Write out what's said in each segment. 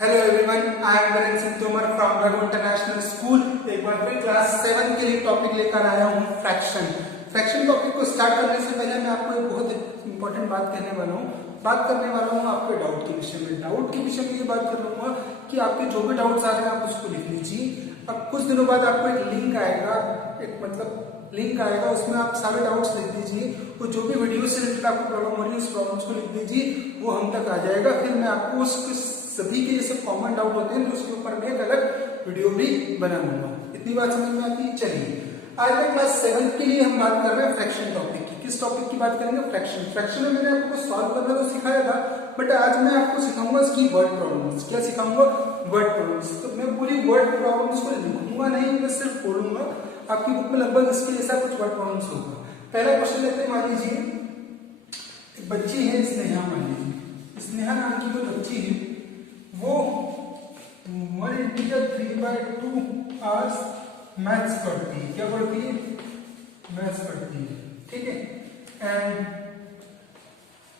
Hello everyone, I am Varane Singh Tomar from Raghu international school. एक बार फिर class 7 के लिए टॉपिक लेकर आया हूँ फ्रैक्शन। फ्रैक्शन टॉपिक को स्टार्ट करने से पहले मैं आपको एक बहुत इंपॉर्टेंट बात कहने वाला हूँ। बात करने वाला हूँ आपके डाउट के विषय में। डाउट के विषय में ये बात कर लूंगा कि आपके जो भी डाउट्स आ रहे हैं आप उसको लिख लीजिए। अब कुछ दिनों बाद आपको एक लिंक आएगा, एक मतलब लिंक आएगा, उसमें आप सारे डाउट्स लिख दीजिए। तो जो भी वीडियो से रिलेटेड आपको प्रॉब्लम हो रही है उस प्रॉब्लम्स को लिख दीजिए, वो हम तक आ जाएगा। फिर मैं आपको उसके सभी के ये सब कॉमन डाउट होते हैं तो उसके ऊपर मैं एक अलग वीडियो भी बना लूंगा। इतनी बात समझ में आती है। चलिए आज मैं क्लास 7 के लिए हम बात कर रहे हैं फ्रैक्शन टॉपिक की। किस टॉपिक की बात करेंगे? फ्रैक्शन। फ्रैक्शन में मैंने आपको सॉल्व करना तो सिखाया था, बट आज मैं आपको सिखाऊंगा इसकी वर्ड प्रॉब्लम्स। क्या सिखाऊंगा? Word problems. तो मैं पूरी वर्ड प्रॉब्लम्स को लिखूंगा नहीं, मैं सिर्फ बोलूंगा। आपकी बुक में लगभग इसके जैसा कुछ वर्ड प्रॉब्लम्स होगा। पहला क्वेश्चन लेते हैं। मान लीजिए एक बच्ची है स्नेहा, मान लीजिए स्नेहा नाम की कोई बच्ची है, वो 1 इंटीजर 3/2 आवर्स मैथ्स पढ़ती है। क्या पढ़ती है? मैथ्स पढ़ती है, ठीक है। एंड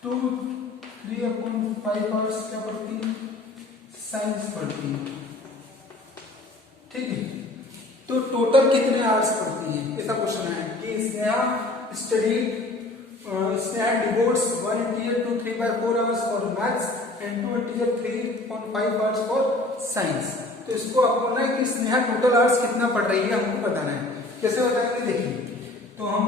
3/5 आवर्स क्या पढ़ती है? साइंस पढ़ती है, ठीक है। तो टोटल कितने आवर्स पढ़ती है? ऐसा क्वेश्चन है कि Sneha devotes 1 integer to 3/4 hours for maths and 2 integer 3.5 hours for science। तो इसको आपको ना कि स्नेहा टोटल आवर्स कितना पढ़ रही है हमको बताना है। कैसे बताएंगे? देखिए, तो हम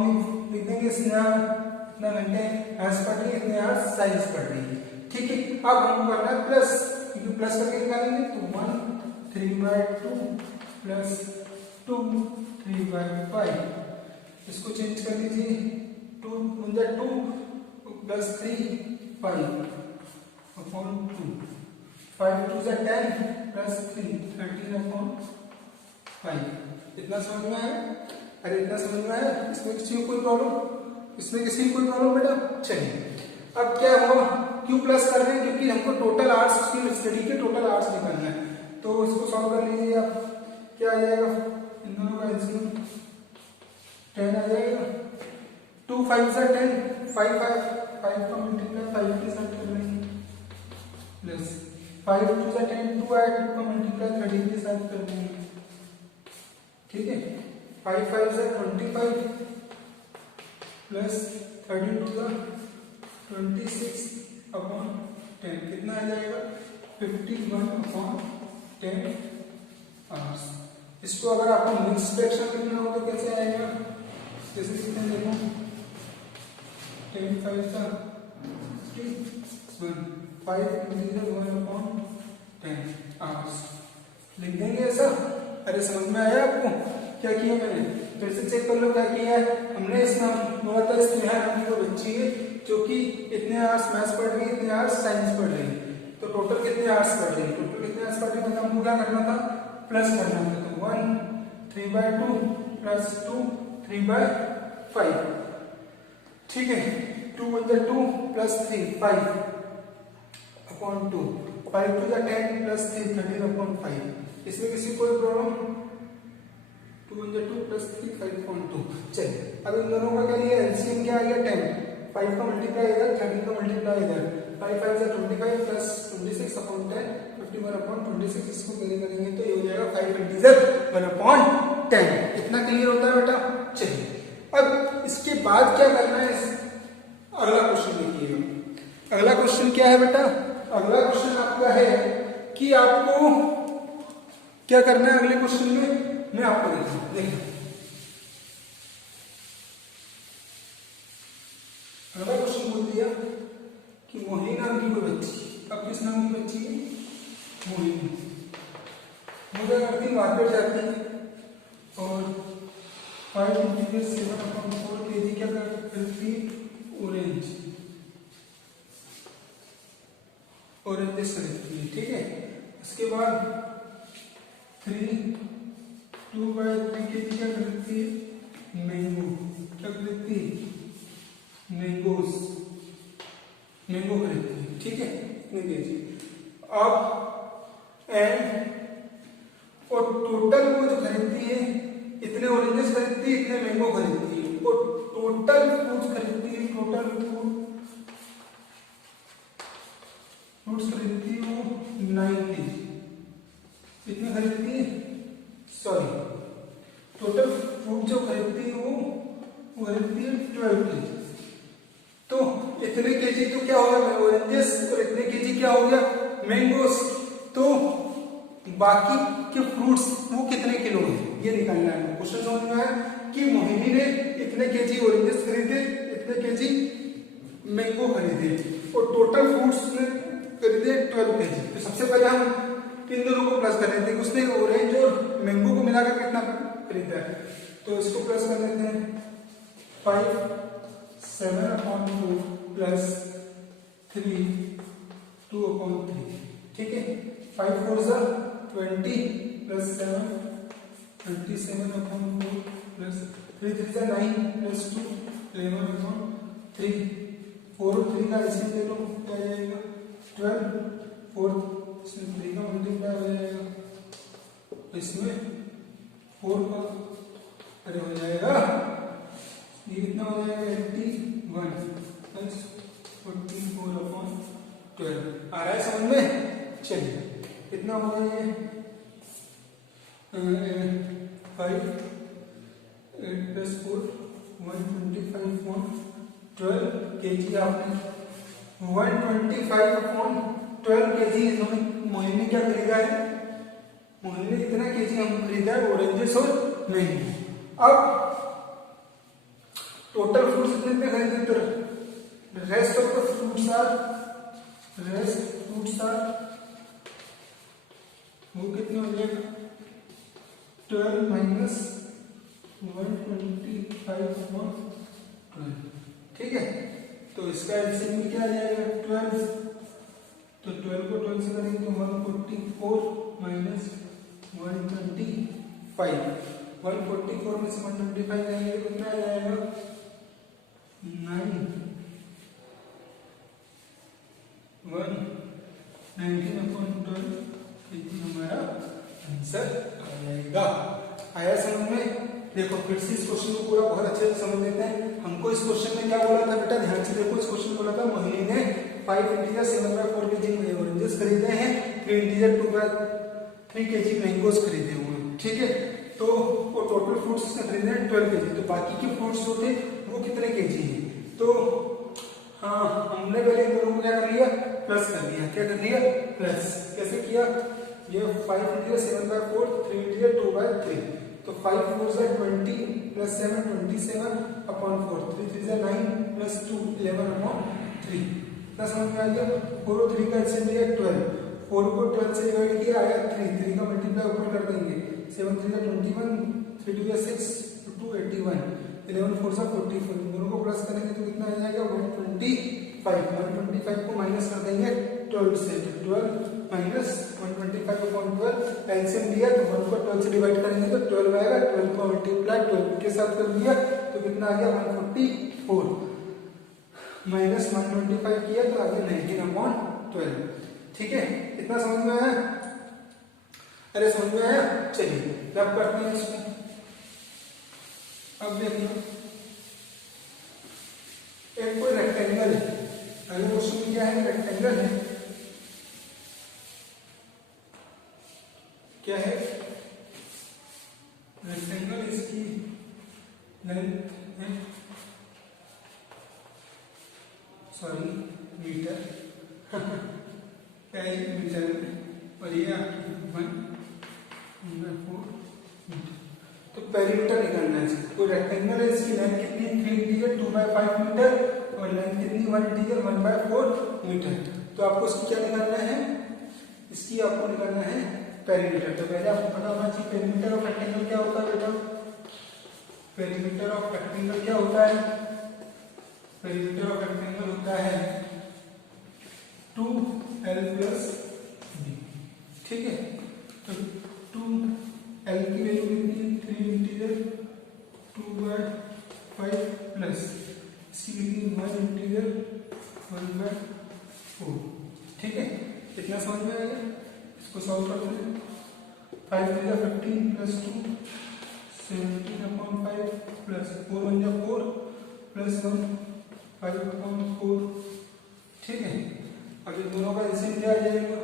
लिख देंगे स्नेहा इतना घंटे मैथ्स पढ़ रही है, इतने आवर्स साइंस पढ़ रही है, ठीक है। अब हमको करना है प्लस, क्योंकि प्लस करके निकालेंगे तो 1 3/2 प्लस 2 3/5। इसको चेंज कर लीजिए, 2 प्लस 3 5 अपॉन 2, 5 2 10 प्लस 3 13 अपॉन 5। इतना समझ में आया? अरे इतना समझ में आया? इसमें किसी को कोई प्रॉब्लम? इसमें किसी को कोई प्रॉब्लम बेटा? चलिए अब क्या हुआ, क्यों प्लस कर रहे हैं? क्योंकि हमको टोटल आवर्स की स्टडी के टोटल आवर्स निकालना है। तो इसको सॉल्व कर लीजिए आप। क्या आ जाएगा? इन दोनों का एलसीएम 10 आ जाएगा। 2 5 10, 5 का मल्टीप्लाई 5 के साथ कर लेंगे, प्लस 5 2 10, 2 आया, 2 का मल्टीप्लाई 13 के साथ कर देंगे, ठीक है। 5 5 25 प्लस 32 26 अपॉन 10। कितना आ जाएगा? 51 अपॉन 10 आवर्स। इसको अगर आपको मिक्स फ्रैक्शन लिखना हो तो कैसे आएगा? जैसे लिखते हैं, देखो 10 5 5 इंटीजर 1 अपॉन 10 आवर्स लिख देंगे ऐसा। अरे समझ में आया आपको? क्या किया मैंने? फिर से चेक कर लो क्या किया है हमने। इसमें बोला था स्नेहा नाम की वो बच्ची है जो कि इतने आवर्स मैथ्स पढ़ रही है, इतने आवर्स साइंस पढ़ रही है। तो टोटल कितने आवर्स पढ़ रही है? टोटल कितने आवर्स पढ़ रही है मतलब हमको क्या करना था? प्लस करना था। तो 1 3/2 प्लस 2 3/5, ठीक है। 2 1 2 प्लस 3 5 अपॉन 2, 5 2 10 प्लस 3 13 अपॉन 5। इसमें किसी कोई प्रॉब्लम? 2 1 2 प्लस 3 5.2। चलिए अब इन दोनों का क्या लिया? एलसीएम क्या आ गया? 10। 5 का मल्टीप्लाई इधर, 13 का मल्टीप्लाई इधर, 5 5 25 प्लस 26 अपॉन 10 51 अपॉन 26। इसको कैरी करेंगे तो ये हो जाएगा 5 इंटीजर 1 अपॉन 10। इतना क्लियर होता है बेटा? चलिए अब इसके बाद क्या करना है? अगला क्वेश्चन देखिएगा। अगला क्वेश्चन क्या है बेटा? अगला क्वेश्चन आपका है कि आपको क्या करना है अगले क्वेश्चन में, मैं आपको देता हूं। देखिए अगला क्वेश्चन बोल दिया कि मोहिनी नाम की कोई बच्ची, अब किस नाम की बच्ची है? मोहिनी। वो क्या करती है? मार्केट जाती है और 5 इंटीजर 7 अपॉन 4 kg क्या करती है? ऑरेंजेस खरीदती है, ठीक है। उसके बाद 2/3 kg क्या खरीदती है? मैंगो। क्या खरीदती है? मैंगो खरीदती है, ठीक है। इतने केजी। अब एंड और टोटल वो जो खरीदती है, इतने ऑरेंजेस खरीदती है, इतने मैंगो खरीदती है, और टोटल फ्रूट्स खरीदती है, टोटल फ्रूट्स खरीदती है वो 9 kg। खरीदती है, सॉरी टोटल फ्रूट जो खरीदती है वो खरीदती है 12 केजी। तो इतने केजी तो क्या हो गया ऑरेंजेस और इतने केजी क्या हो गया मैंगोस। तो बाकी के फ्रूट्स वो कितने किलो है ये निकालना है। क्वेश्चन समझ में आया कि मोहिनी ने इतने केजी ऑरेंजेस खरीदे, इतने केजी मैंगो खरीदे और टोटल फ्रूट्स ने खरीदे 12 केजी। तो सबसे पहले हम इन दोनों को प्लस कर लेते हैं। उसने ऑरेंज और मैंगो को मिलाकर कितना खरीदा है, तो इसको प्लस कर लेते हैं 5 7/4 प्लस 3 2/3। ठीक है, 5 4 20 प्लस 7 27/4 प्लस 3 3 9 प्लस 2 11/3। 4 और 3 का एलसीएम ले लो, क्या आ जाएगा 12। 4 इसमें 3 का मल्टीप्लाई हो जाएगा, इसमें 4 का अरे हो जाएगा ये कितना हो जाएगा 81 प्लस 44/12। आ रहा है समझ में। चलिए कितना हो गया ये 5 8 प्लस 4 125/12 केजी। आपने 125/12 केजी इन्होंने मोहिनी क्या खरीदा है, मोहिनी ने इतना केजी हम खरीदा है ऑरेंजेस और मैंगो। अब टोटल फ्रूट्स कितने खरीदे, तो rest of the fruits are वो कितने हो जाएगा 12 माइनस 125/12। ठीक है, तो इसका एलसीएम में क्या आ जाएगा 12। तो 12 को 12 से करेंगे तो 144 माइनस 125। 144 में से 125 जाएंगे तो कितना आ जाएगा 9 19/12 केजी हमारा आंसर आ जाएगा। आया समझ में। देखो फिर से इस क्वेश्चन को पूरा बहुत अच्छे से समझ लेते हैं। हमको इस क्वेश्चन में क्या बोला था बेटा, ध्यान से देखो। इस क्वेश्चन बोला था मोहिनी ने 5 इंटीजर 7/4 केजी ऑरेंजेस खरीदे हैं, 3 इंटीजर 2/3 केजी मैंगोस खरीदे हुए हैं। ठीक है, तो वो टोटल फ्रूट्स इसने खरीदे हैं 12 केजी। तो बाकी के फ्रूट्स जो थे वो कितने केजी हैं, तो हाँ हमने पहले इन दोनों को क्या कर लिया प्लस कर लिया। क्या कर लिया प्लस, कैसे किया, ये 5 इंटीजर 7/4 3 इंटीजर 2/3। तो 5 4 20 प्लस 7 27/4 3 3 9 प्लस 2 11/3। इतना समझ में आ गया। 4 और 3 का एलसीएम लिया 12। 4 को 12 से डिवाइड किया आया 3 का मल्टीप्लाई ऊपर कर देंगे 7 3 21 3 2 6 2 81 11 4 44। दोनों को प्लस करेंगे तो कितना आ जाएगा 125 को माइनस कर देंगे 12 से। 12 माइनस 125/12 एलसीएम लिया तो 1 को 12 से डिवाइड करेंगे तो 12 आएगा। 12 को मल्टीप्लाई 12 के साथ कर दिया तो कितना आ गया 144 माइनस 125 किया तो आ गया 19/12। ठीक है, इतना समझ में आया। अरे समझ में आया। चलिए रब करते हैं इसको। अब देखिए एक कोई रेक्टेंगल है, अगर क्वेश्चन क्या है रेक्टेंगल है, क्या है रेक्टेंगल, इसकी लेंथ है सॉरी मीटर मीटर में और ये आपकी 1/4 मीटर। तो पेरीमीटर निकालना है इसका। कोई रेक्टेंगल है, इसकी लेंथ कितनी है 3 इंटीजर 2/5 मीटर और लेंथ कितनी 1 इंटीजर 1/4 मीटर। तो आपको इसकी क्या निकालना है, इसकी आपको निकालना है पेरीमीटर। तो पहले आपको पता होना चाहिए पेरीमीटर ऑफ रेक्टेंगल क्या होता है बेटा। पेरीमीटर ऑफ रेक्टेंगल क्या होता है, पेरीमीटर ऑफ रेक्टेंगल होता है 2l + b। ठीक है, तो 2l की वैल्यू कितनी है 3 इंटीजर 2/5 प्लस इसकी कितनी 1 इंटीजर 1/4। ठीक है, कितना समझ में आएगा। इसको सॉल्व कर दें 5 3 15 प्लस 2 17/5 प्लस 4 1 4 प्लस 1 5/4। ठीक है, अब इन दोनों का एलसीएम क्या आ जाएगा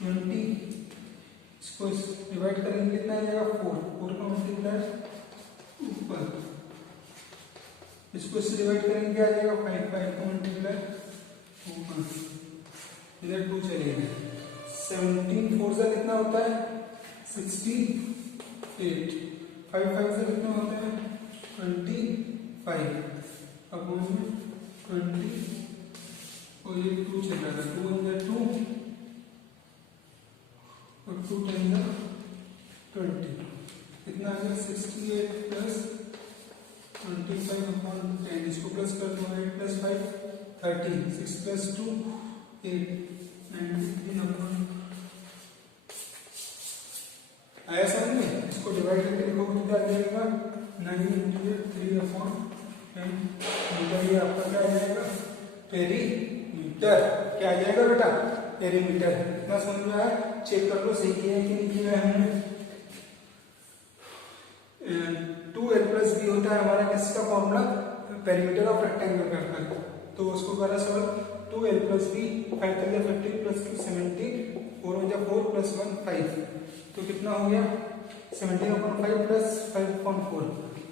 20 इसको डिवाइड करेंगे कितना आ जाएगा 4 का मल्टीप्लाई ऊपर, इसको इससे डिवाइड करेंगे क्या आ जाएगा 5 का मल्टीप्लाई ऊपर, इधर 2 चलेगा। 17 4 से कितना होता है 68, 5 से कितना होता है 25 अपॉन 20 और ये 2 चल रहा था 2 अंदर 2 और 2 टाइम 20 कितना आ गया 68 प्लस 25 अपॉन 10, इसको प्लस कर दो 8 प्लस 5 13, 6 प्लस 2 8, 93 अपॉन आया समझ में। इसको डिवाइड करके लिखोगे तो क्या आ जाएगा 9 अपॉन 10 मीटर, ये आपका क्या आ जाएगा पेरीमीटर, क्या आ जाएगा बेटा पेरीमीटर। इतना समझ में आया, चेक कर लो सही किया है कि नहीं किया है हमने। 2l प्लस बी होता है हमारा किसका फॉर्मूला पेरीमीटर ऑफ रेक्टेंगल का, तो उसको करा solve 2l plus B 5 50 plus 70 4 plus 1 5, तो कितना हो गया 17/5 प्लस 5/4,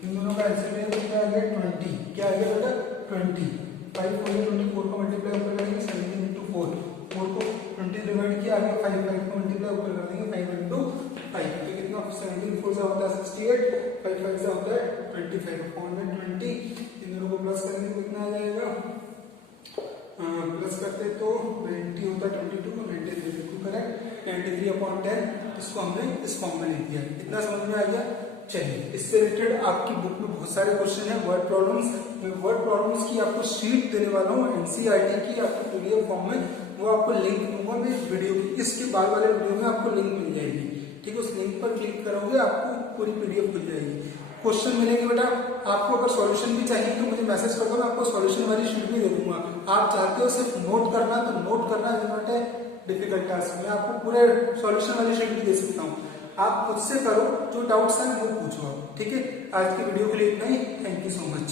इन दोनों का आंसर क्या आ गया 20, क्या आ गया बेटा 20, 5 हो गया 24 को मल्टीप्लाई ऊपर करेंगे 17 into 4, 4 को 20 डिवाइड किया आगे 5 को मल्टीप्लाई ऊपर कर देंगे 5 into 5, तो कितना 17 4 से होता है 68, 5 5 से होता है 25 अपॉन में 20, इन दोनों को प्लस करेंगे तो कितना आ जाएगा प्लस करते तो 90 होता है 22 को 93 बिल्कुल करेक्ट 93 अपॉन 10, इसको हमने इस फॉर्म में लिख दिया। इतना समझ में आ गया। चलिए इससे रिलेटेड आपकी बुक में बहुत सारे क्वेश्चन है वर्ड प्रॉब्लम्स, मैं वर्ड प्रॉब्लम्स की आपको शीट देने वाला हूँ एनसीईआरटी की आपको पीडीएफ फॉर्म में, वो आपको लिंक दूंगा मैं वीडियो की, इसके बाद वाले वीडियो में आपको लिंक मिल जाएगी, ठीक है। उस लिंक पर क्लिक करोगे आपको पूरी पीडीएफ मिल जाएगी, क्वेश्चन मिलेंगे बेटा। आपको अगर सॉल्यूशन भी चाहिए तो मुझे मैसेज कर दो, मैं आपको सॉल्यूशन वाली शीट भी दे दूंगा। आप चाहते हो सिर्फ नोट करना तो नोट करना है डिफिकल्ट टास्क, मैं आपको पूरे सॉल्यूशन वाली शीट भी दे सकता हूँ, आप खुद से करो, जो डाउट्स हैं वो पूछो, ठीक है। आज की वीडियो के लिए इतना ही, थैंक यू सो मच।